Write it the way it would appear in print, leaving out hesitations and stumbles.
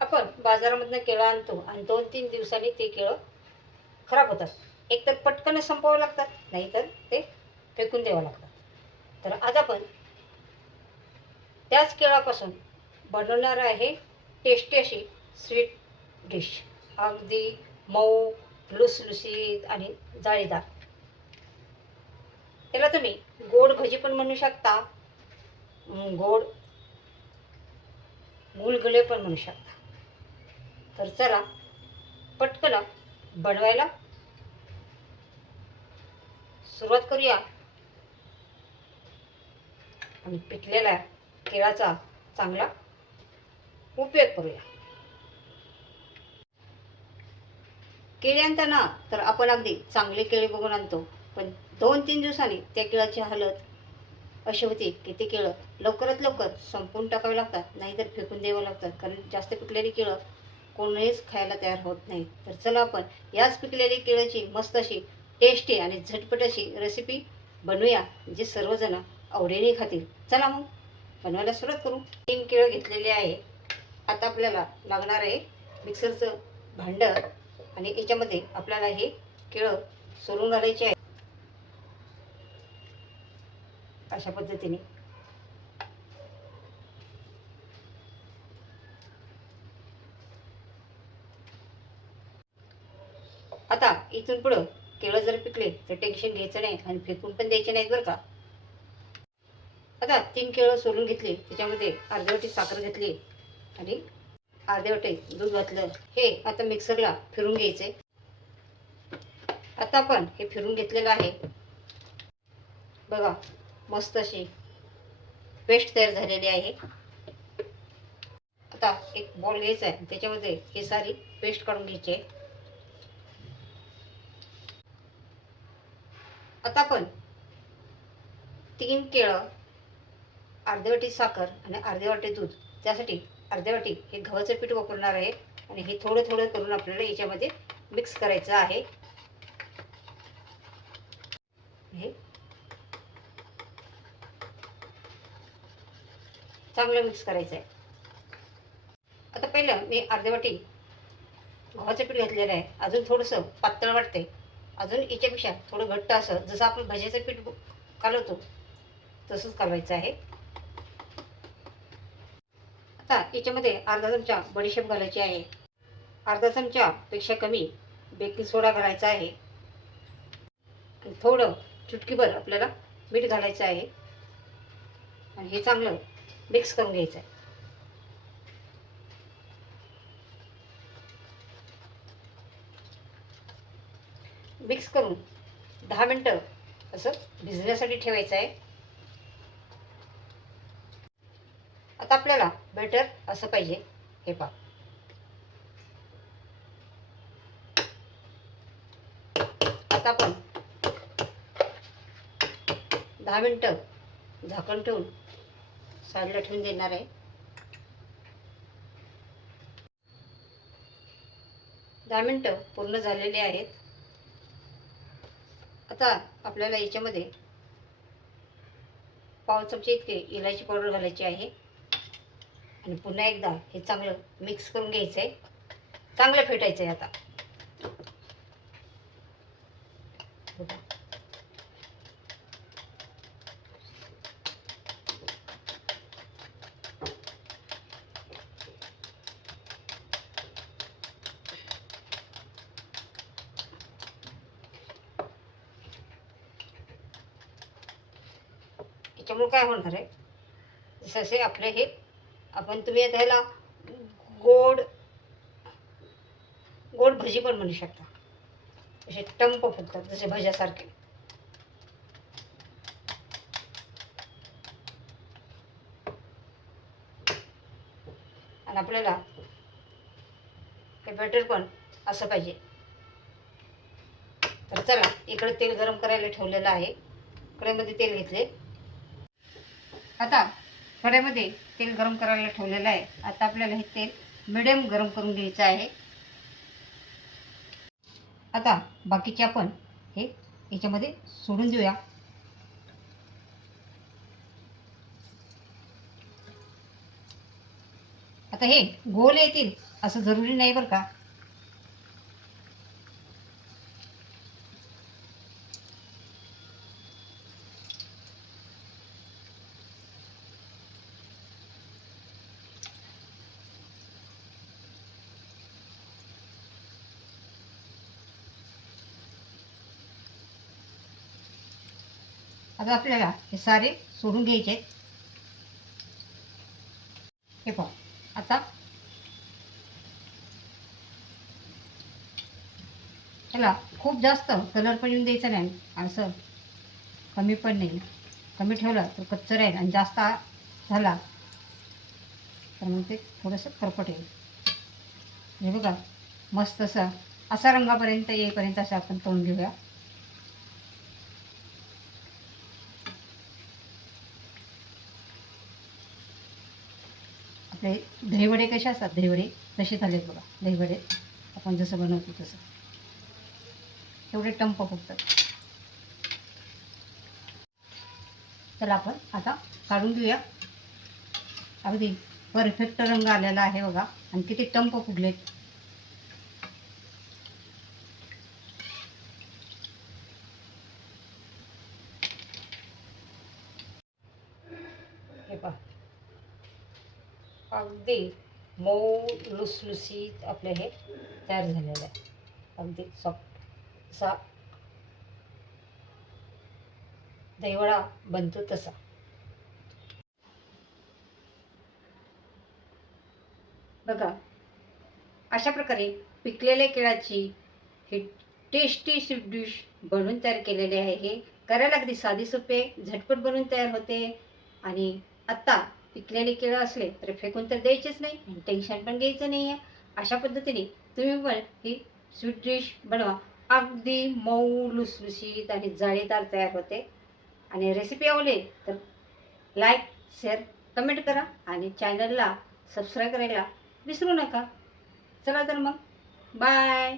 आपण बाजारामधनं केळं आणतो आणि 2-3 दिवसांनी ते केळं खराब होतात. एकतर पटकन संपवावं लागतात, नाहीतर ते फेकून द्यावं लागतात. तर आज आपण त्याच केळापासून बनवणार आहे टेस्टी अशी स्वीट डिश. अगदी मऊ, लुसलुसीत आणि जाळीदार. त्याला तुम्ही गोड भजी पण म्हणू शकता, गोड गुलगुले पण म्हणू शकता. तर चला पटकन बनवायला सुरुवात करूया आणि पिकलेल्या केळाचा चांगला उपयोग करूया. केळी आणताना तर आपण अगदी चांगले केळी बघून आणतो, पण 2-3 दिवसांनी त्या केळाची हालत अशी होती की ते केळं लवकरात लवकर संपवून टाकावे लागतात, नाहीतर फेकून द्यावं लागतात. कारण जास्त पिकलेली केळं कोणीच खायला तयार होत नाही. तर चला आपण याच पिकलेली केळीची मस्त अशी टेस्टी आणि झटपट अशी रेसिपी बनवूया, जे सर्वजण आवडीने खातील. चला मग बनवायला सुरुवात करू. 3 केळं घेतलेले आहे. आता आपल्याला लागणार आहे मिक्सरचं भांडं आणि याच्यामध्ये आपल्याला हे केळं सोलून घालायचे आहे अशा पद्धतीने. आता इथून पुढं केळं जर पिकले तर टेन्शन घ्यायचं नाही आणि फेकून पण द्यायचे नाहीत बरं का. आता 3 केळं सोलून घेतली, त्याच्यामध्ये अर्धी वाटी साखर घेतली आणि अर्धी वाटी दूध घातलं. हे आता मिक्सरला फिरून घ्यायचे. आता आपण हे फिरून घेतलेलं आहे बघा, मस्त अशी पेस्ट तयार झालेली आहे. आता एक बॉल घ्यायचा आहे, त्याच्यामध्ये हे सारी पेस्ट काढून घ्यायची आहे. आता आपण 3 केळं, अर्धी वाटी साखर आणि अर्धी वाटी दूध, त्यासाठी अर्धी वाटी हे गव्हाचं पीठ वापरणार आहे आणि हे थोडं थोडं करून आपल्याला याच्यामध्ये मिक्स करायचं आहे. हे चांगलं मिक्स करायचं आहे. आता पहिलं मी अर्धी वाटी गव्हाचं पीठ घातलेलं आहे. अजून थोडंसं पातळ वाटते, अजून याच्यापेक्षा थोडं घट्ट असं जसं आपण भज्याचं पीठ कालवतो तसंच कालवायचं आहे. आता याच्यामध्ये अर्धा चमचा बडीशेप घालायची आहे. अर्धा चमचापेक्षा कमी बेकिंग सोडा घालायचा आहे आणि थोडं चुटकीभर आपल्याला मीठ घालायचं आहे आणि हे चांगलं मिक्स करून घ्यायचं आहे. मिक्स करून 10 मिनटं असं भिजण्यासाठी ठेवायचं आहे. आता आपल्याला बेटर असं पाहिजे. हे पहा, आता आपण 10 मिनटं झाकण ठेवून साईडला ठेवून देणार आहे. 10 मिनटं पूर्ण झालेले आहेत. आता आपल्याला याच्यामध्ये पाव चमचे इतके इलायची पावडर घालायची आहे आणि पुन्हा एकदा हे चांगलं मिक्स करून घ्यायचं आहे. चांगलं फेटायचं आहे. आता याच्यामुळे काय होणार आहे, जसे आपले हे आपण तुम्ही आता ह्याला गोड गोड भजी पण म्हणू शकता. असे टंप फुगतात जसे भज्यासारखे. आणि आपल्याला हे बॅटर पण असं पाहिजे. तर चला, इकडे तेल गरम करायला ठेवलेलं आहे. कढईमध्ये तेल घेतले. आता कढईमध्ये तेल गरम करायला ठेवलेलं आहे. आता आपल्याला हे तेल मिडियम गरम करून घ्यायचं आहे. आता बाकीचे आपण हे याच्यामध्ये सोडून देऊया. आता हे गोल येतील असं जरुरी नाही बरं का. आता आपल्याला हे सारे सोडून घ्यायचे आहेत. हे पहा, आता त्याला खूप जास्त कलर पण येऊन द्यायचा नाही, असं कमी पण नाही. कमी ठेवला तर कच्चं राहील आणि जास्त झाला तर मग ते थोडंसं करपट येईल. हे बघा, मस्त असा रंगापर्यंत येईपर्यंत असं आपण तळून घेऊया. आपले दहीवडे कसे असतात, दहीवडे तसे झालेत बघा. दहीवडे आपण जसं बनवतो तसं, तेवढे टंप फुगतात. चला आपण आता काढून घेऊया. अगदी परफेक्ट रंग आलेला आहे बघा, आणि किती टंप फुगलेत. हे पहा, अगदी मऊ लुसलुसीत आपले हे तयार झालेलं आहे. अगदी सॉफ्ट असा दहीवडा बनतो तसा. बघा, अशा प्रकारे पिकलेल्या केळाची ही टेस्टी स्वीट डिश बनवून तयार केलेली आहे. हे करायला अगदी साधी सोपे, झटपट बनवून तयार होते. आणि आत्ता पिकलेले केळं असले तर फेकून तर द्यायचेच नाही, टेन्शन पण घ्यायचं नाही आहे. अशा पद्धतीने तुम्ही पण ही स्वीट डिश बनवा. अगदी मऊ लुसलुशीत आणि जाळीदार तयार होते. आणि रेसिपी आवडली तर लाईक, शेअर, कमेंट करा आणि चॅनलला सबस्क्राईब करायला विसरू नका. चला तर मग, बाय.